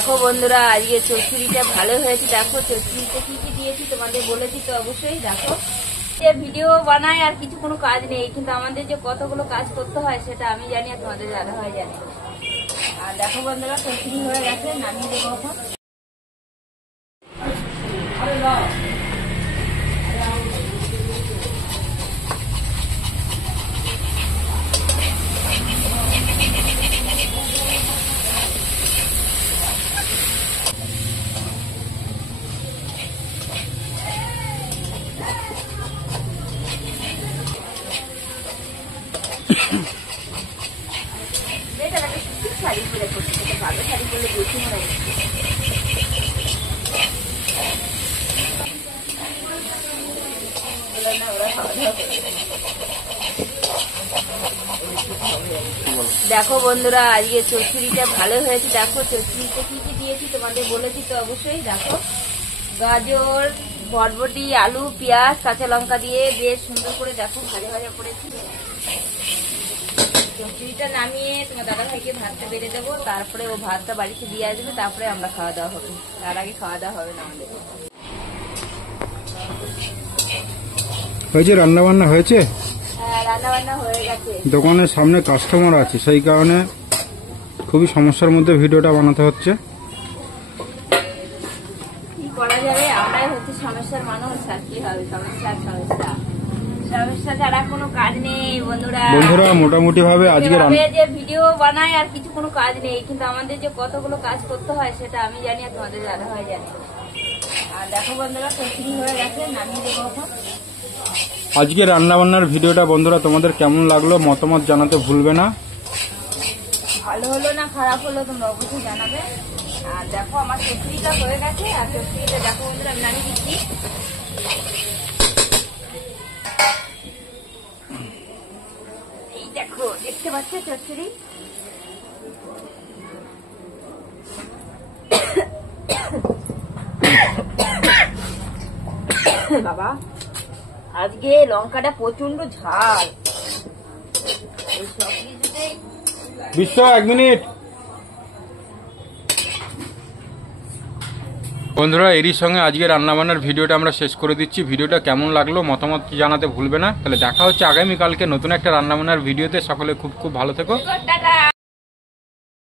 দেখো বন্ধুরা, আজকে চচ্চড়িটা ভালো হয়েছে। দেখো চচ্চড়িতে কি কি দিয়েছি তোমাদের বলেছি তো অবশ্যই। দেখো যে ভিডিও বানায় আর কিছু কোনো কাজ নেই, কিন্তু আমাদের যে কতগুলো কাজ করতে হয় সেটা আমি জানি আর তোমাদের দাদা হয় জানে। আর দেখো বন্ধুরা, চচ্চড়ি হয়ে গেছে, নামিয়ে দেবো এখন। শাড়ি পরে করতে ভালো, শাড়ি পরলে বেশি মনে হয়। দেখো বন্ধুরা, আজকে চচ্চড়িটা ভালো হয়েছে। দেখো চচ্চড়িতে কি কি দিয়েছি তোমাদের বলেছি তো অবশ্যই। দেখো গাজর, বরবটি, আলু, পেঁয়াজ, কাঁচা লঙ্কা দিয়ে বেশ সুন্দর করে দেখো ভাজা ভাজা করেছি। চচ্চড়িটা নামিয়ে তোমার দাদা ভাইকে ভাতটা বেড়ে দেবো, তারপরে ও ভাতটা বাড়িতে দিয়ে আসবে, তারপরে আমরা খাওয়া দাওয়া হবে। তার আগে খাওয়া দাওয়া হবে না আমাদের। হয়েছে, রান্না বান্না হয়েছে? হ্যাঁ, রান্না বান্না হয়ে গেছে। দোকানের সামনে কাস্টমার আছে, সেই কারণে খুবই সমস্যার মধ্যে ভিডিওটা বানাতে হচ্ছে। কি করা যাবে, আমরাই হচ্ছে সমস্যার মানুষ, আর কি হবে। সমস্যা সমস্যা ছাড়া কোনো কাজ নেই বন্ধুরা। মোটামুটি ভাবে আজকে যে ভিডিও বানায় আর কিছু কোনো কাজ নেই, কিন্তু আমাদের যে কতগুলো কাজ করতে হয় সেটা আমি জানি আর তোমাদের দাদা হয় জানে। আর দেখো বন্ধুরা, চচ্চড়ি হয়ে গেছে, নামিয়ে দেবো এখন। আজকে রান্না বান্নার ভিডিওটা বন্ধুরা তোমাদের কেমন লাগলো মতামত জানাতে ভুলবে না। ভালো হলো না খারাপ হলো তোমরা অবশ্যই জানাবে। আর দেখো আমার চচ্চড়িটা হয়ে গেছে, আর চচ্চড়িটা দেখো বন্ধুরা আমি নামিয়ে দিচ্ছি। এই দেখো, দেখতে পাচ্ছ চচ্চড়ি? বাবা, আজকে লঙ্কাটা প্রচন্ড ঝাল। এই সব কিছুতে বিশ্ব 1 মিনিট। বন্ধুরা, এরই সঙ্গে আজকে রান্নাবান্নার ভিডিওটা আমরা শেষ করে দিচ্ছি। ভিডিওটা কেমন লাগলো মতামত জানাতে ভুলবে না। তাহলে দেখা হচ্ছে আগামীকালকে নতুন একটা রান্নাবান্নার ভিডিওতে। সকলে খুব খুব ভালো থেকো। টাটা।